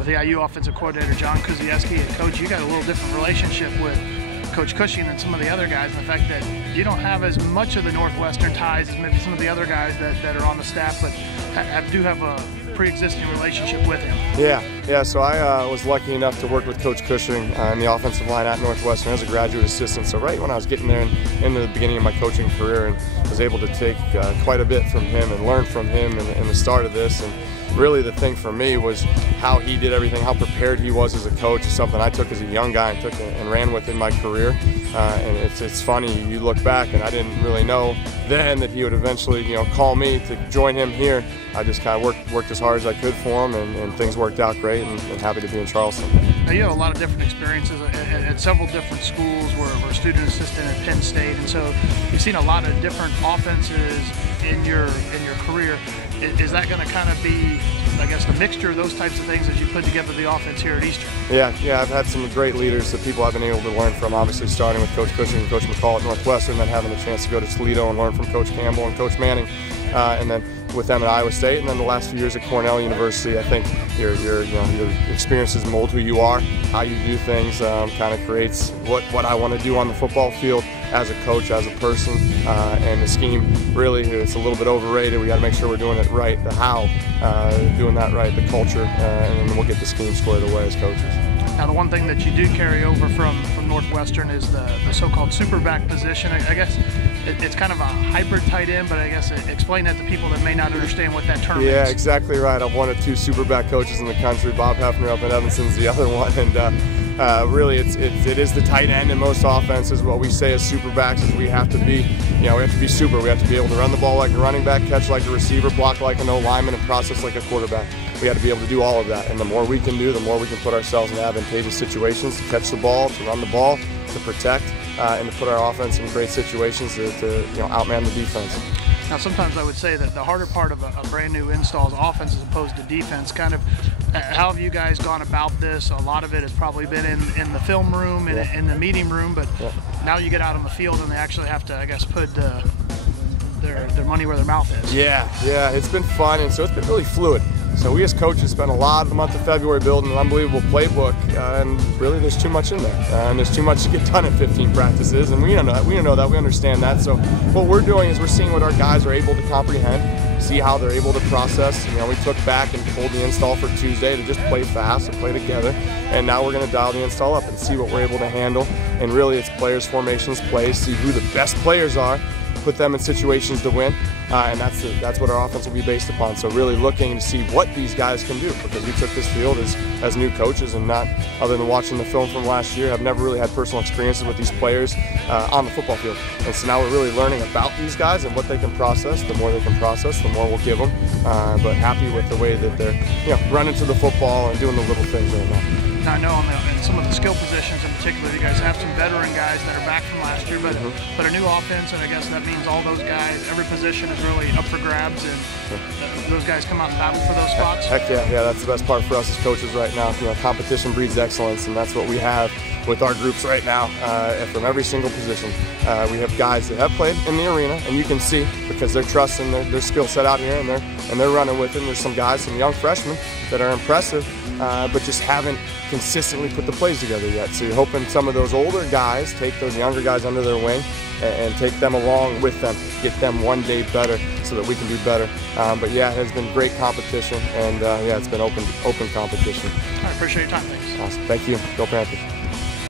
with the EIU offensive coordinator John Kuceyeski. And Coach, you got a little different relationship with Coach Cushing than some of the other guys, and the fact that you don't have as much of the Northwestern ties as maybe some of the other guys that are on the staff, but do have a pre-existing relationship with him. Yeah. So I was lucky enough to work with Coach Cushing in the offensive line at Northwestern as a graduate assistant. So right when I was getting there in the beginning of my coaching career, and was able to take quite a bit from him and learn from him in the start of this. And really the thing for me was how he did everything, how prepared he was as a coach. Is something I took as a young guy and took and ran with in my career. And it's funny, you look back, and I didn't really know then that he would eventually, call me to join him here. I just kind of worked as hard as I could for him, and things worked out great, and happy to be in Charleston. Now you have a lot of different experiences at several different schools. We're student assistant at Penn State, and so you've seen a lot of different offenses in your career. Is that going to kind of be, I guess, a mixture of those types of things as you put together the offense here at Eastern? Yeah, I've had some great leaders, the people I've been able to learn from, obviously starting with Coach Cushing and Coach McCall at Northwestern, then having the chance to go to Toledo and learn from Coach Campbell and Coach Manning, and then with them at Iowa State, and then the last few years at Cornell University. I think your experiences mold who you are, how you do things, kind of creates what I want to do on the football field as a coach, as a person, and the scheme, really, it's a little bit overrated. We got to make sure we're doing it right, the how, doing that right, the culture, and then we'll get the scheme squared away as coaches. Now, the one thing that you do carry over from Northwestern is the so-called superback position. I guess it's kind of a hybrid tight end, but I guess explain that to people that may not understand what that term is. Yeah, exactly right. I'm one of two superback coaches in the country. Bob Hefner up in Evanston's the other one, and really it is the tight end in most offenses. What we say as superbacks is we have to be, we have to be super. We have to be able to run the ball like a running back, catch like a receiver, block like an O-lineman, and process like a quarterback. We got to be able to do all of that, and the more we can do, the more we can put ourselves in advantageous situations to catch the ball, to run the ball, to protect, and to put our offense in great situations to outman the defense. Now, sometimes I would say that the harder part of a brand new install is offense as opposed to defense. Kind of, how have you guys gone about this? A lot of it has probably been in the film room, in the meeting room, but now you get out on the field and they actually have to, I guess, put their money where their mouth is. Yeah, it's been fun, and so it's been really fluid. So we as coaches spent a lot of the month of February building an unbelievable playbook, and really there's too much in there, and there's too much to get done in 15 practices, and we know that, we understand that. So what we're doing is we're seeing what our guys are able to comprehend, see how they're able to process. We took back and pulled the install for Tuesday to just play fast and play together, and now we're going to dial the install up and see what we're able to handle. And really it's players, formations, plays, see who the best players are, put them in situations to win, and that's what our offense will be based upon. So really looking to see what these guys can do, because we took this field as new coaches, and not, other than watching the film from last year, have never really had personal experiences with these players on the football field. And so now we're really learning about these guys and what they can process. The more they can process, the more we'll give them. But happy with the way that they're running to the football and doing the little things right now. Now, I know in some of the skill positions in particular, you guys have some veteran guys that are back from last year, but a new offense, and I guess that means all those guys, every position is really up for grabs, and those guys come out and battle for those spots. Heck yeah, that's the best part for us as coaches right now. Competition breeds excellence, and that's what we have with our groups right now. From every single position, we have guys that have played in the arena, and you can see because they're trusting their skill set out here, and they're running with it. And there's some guys, some young freshmen that are impressive, but just haven't consistently put the plays together yet. So you're hoping some of those older guys take those younger guys under their wing and take them along with them, get them one day better so that we can be better. But yeah, it has been great competition, and yeah, it's been open competition. I appreciate your time. Thanks. Awesome. Thank you. Go Panthers.